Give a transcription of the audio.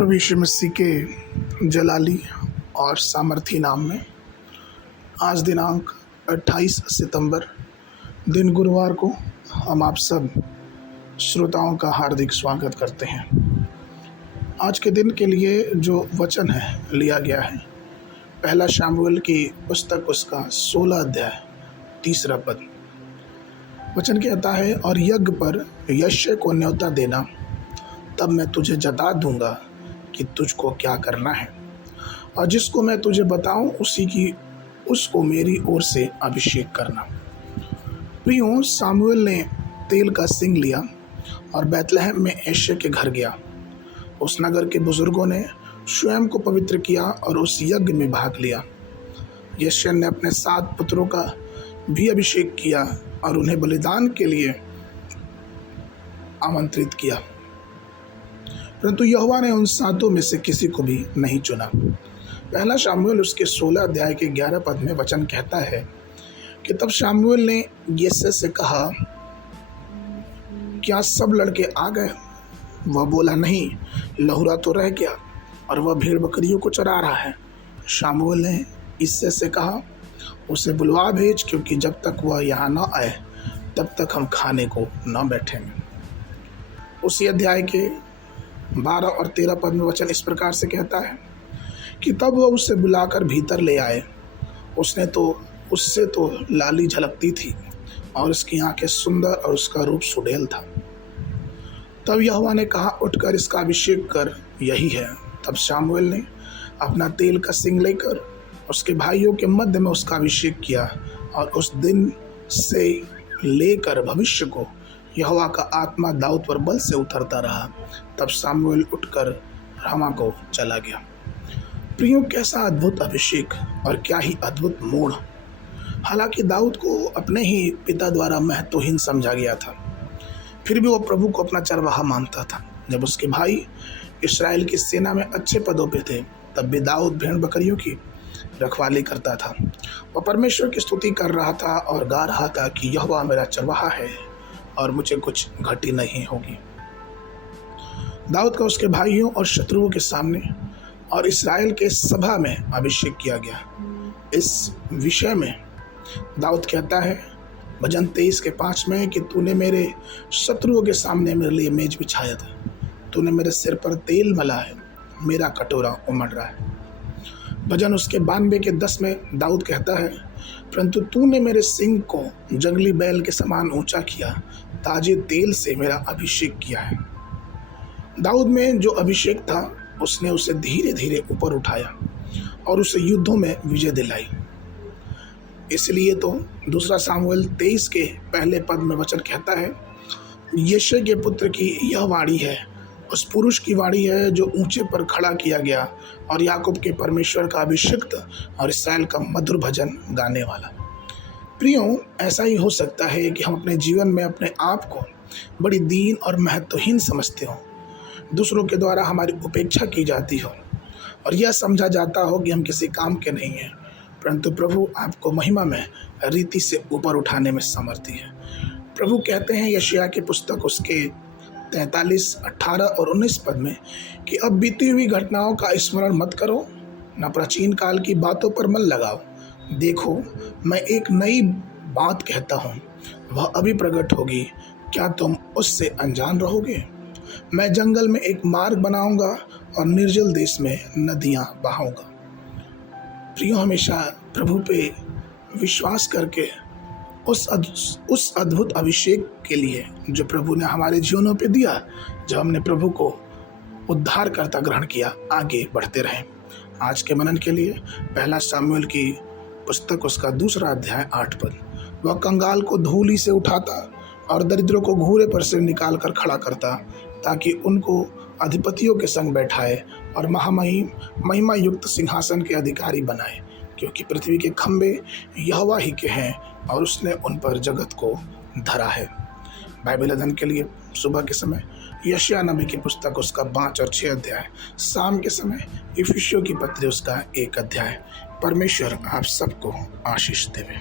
प्रभु यीशु मसीह के जलाली और सामर्थी नाम में आज दिनांक 28 सितंबर दिन गुरुवार को हम आप सब श्रोताओं का हार्दिक स्वागत करते हैं। आज के दिन के लिए जो वचन है लिया गया है पहला शामुएल की पुस्तक उसका 16 अध्याय 3 पद। वचन कहता है, और यज्ञ पर यश्य को न्योता देना, तब मैं तुझे जता दूंगा कि तुझको क्या करना है, और जिसको मैं तुझे बताऊं उसको मेरी ओर से अभिषेक करना। प्रियो, सामुएल ने तेल का सिंग लिया और बैतलहम में यश्य के घर गया। उस नगर के बुजुर्गों ने स्वयं को पवित्र किया और उस यज्ञ में भाग लिया। यश्य ने अपने 7 पुत्रों का भी अभिषेक किया और उन्हें बलिदान के लिए आमंत्रित किया, परंतु यहोवा ने उन 7 में से किसी को भी नहीं चुना। पहला शामुएल उसके 16 अध्याय के 11 पद में वचन कहता है कि तब शामुएल ने यिशै से कहा, क्या सब लड़के आ गए? वह बोला, नहीं, लहुरा तो रह गया और वह भेड़ बकरियों को चरा रहा है। शामुएल ने यिशै से कहा, उसे बुलवा भेज, क्योंकि जब तक वह यहाँ न आए तब तक हम खाने को न बैठेंगे। उसी अध्याय के 12 और 13 पद में वचन इस प्रकार से कहता है कि तब वह उसे बुलाकर भीतर ले आए। उससे तो लाली झलकती थी और उसकी आंखें सुंदर और उसका रूप सुडैल था। तब यहोवा ने कहा, उठकर इसका अभिषेक कर, यही है। तब शामुएल ने अपना तेल का सिंग लेकर उसके भाइयों के मध्य में उसका अभिषेक किया, और उस दिन से लेकर भविष्य को यहोवा का आत्मा दाऊद पर बल से उतरता रहा। तब सामुएल उठकर रामा को चला गया। प्रियो, कैसा अद्भुत अभिषेक और क्या ही अद्भुत मोड़। हालांकि दाऊद को अपने ही पिता द्वारा महत्वहीन समझा गया था, फिर भी वो प्रभु को अपना चरवाहा मानता था। जब उसके भाई इस्राएल की सेना में अच्छे पदों पे थे, तब भी दाऊद भेड़ बकरियों की रखवाली करता था। वह परमेश्वर की स्तुति कर रहा था और गा रहा था कि यहोवा मेरा चरवाहा है और मुझे कुछ घटी नहीं होगी। दाऊद का उसके भाइयों और शत्रुओं के सामने और इस्राएल के सभा में अभिषेक किया गया। इस विषय में दाऊद कहता है भजन 23 के 5 में कि तूने मेरे शत्रुओं के सामने मेरे लिए मेज बिछाया था, तूने मेरे सिर पर तेल मला है, मेरा कटोरा उमड़ रहा है। भजन उसके 92 के 10 में दाऊद कहता है, परंतु तूने मेरे सिंग को जंगली बैल के समान ऊंचा किया, ताजे तेल से मेरा अभिषेक किया है। दाऊद में जो अभिषेक था उसने उसे धीरे धीरे ऊपर उठाया और उसे युद्धों में विजय दिलाई। इसलिए तो 2 सामुएल 23 के पहले पद में वचन कहता है, यिशै के पुत्र की यह वाणी है, उस पुरुष की वाणी है जो ऊंचे पर खड़ा किया गया और याकूब के परमेश्वर का अभिषिक्त और इस्राएल का मधुर भजन गाने वाला। प्रियो, ऐसा ही हो सकता है कि हम अपने जीवन में अपने आप को बड़ी दीन और महत्वहीन समझते हो, दूसरों के द्वारा हमारी उपेक्षा की जाती हो और यह समझा जाता हो कि हम किसी काम के नहीं हैं, परंतु प्रभु आपको महिमा में रीति से ऊपर उठाने में समर्थी है। प्रभु कहते हैं यशायाह की पुस्तक उसके 43, 18 और 19 पद में कि अब बीती हुई घटनाओं का स्मरण मत करो, न प्राचीन काल की बातों पर मन लगाओ। देखो, मैं एक नई बात कहता हूँ, वह अभी प्रकट होगी, क्या तुम उससे अनजान रहोगे? मैं जंगल में एक मार्ग बनाऊंगा और निर्जल देश में नदियाँ बहाऊंगा। प्रियो, हमेशा प्रभु पे विश्वास करके उस अद्भुत अभिषेक के लिए जो प्रभु ने हमारे जीवनों पे दिया, जब हमने प्रभु को उद्धारकर्ता ग्रहण किया, आगे बढ़ते रहें। आज के मनन के लिए पहला शामुएल की पुस्तक उसका 2 अध्याय 8 पद। वह कंगाल को धूली से उठाता और दरिद्रों को घूरे पर से निकाल कर खड़ा करता, ताकि उनको अधिपतियों के संग बैठाए और महिमा युक्त सिंहासन के अधिकारी बनाए, क्योंकि पृथ्वी के खंभे यहोवा ही के हैं और उसने उन पर जगत को धरा है। बाइबल अध्ययन के लिए सुबह के समय यशायाह नबी की पुस्तक उसका 5 और 6 अध्याय, शाम के समय इफिसियों की पत्री उसका 1 अध्याय। परमेश्वर आप सबको आशीष देवे।